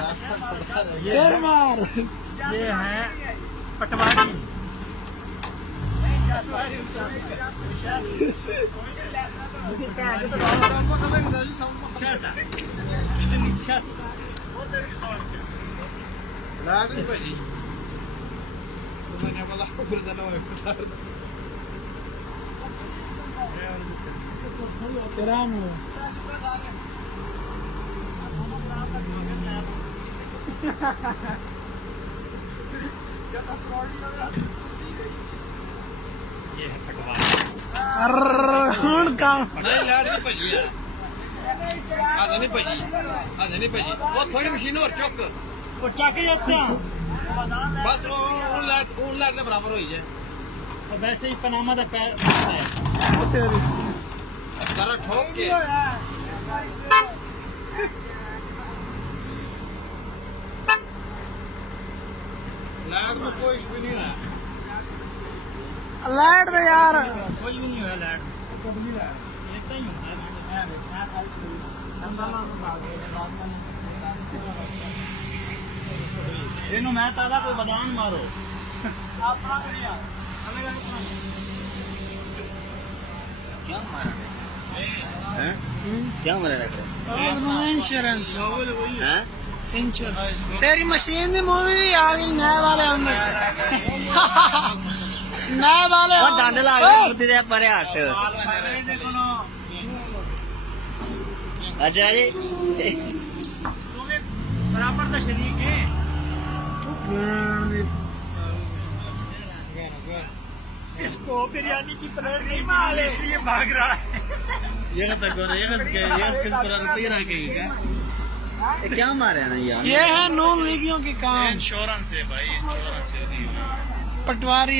फिर मार। ये है पटवारी। Esperamos. ये है पटवारी। काम नहीं लाड नहीं भजी आधा नहीं भजी वो थोड़ी मशीन और चुक वो चक जाते हैं। बस वो लाड के बराबर हो जाए और वैसे ही पनामा का पैर है। जरा ठोक के लाड में कोई इशू नहीं है लाइट दे यार। कोई भी नहीं हुआ लैड। इतना ही होता है। इन्हों मैं ताला को बदान मारो। क्या मरा इंश्योरेंस है इंश्योरेंस तेरी मशीन दी मूवी आ गई नए वाले अंदर नए वाले वो दंद ला के बुद्धि दे परे हट अच्छा जी बराबर तो शरीक है। इसको बिरयानी की प्लेट नहीं माले इसलिए भाग रहा है। ये तक और ये किस पर रुपये रखेगा क्या मारे ना यार ये है नॉन लीगियों के काम इंश्योरेंस है भाई, इंश्योरेंस है। पटवारी।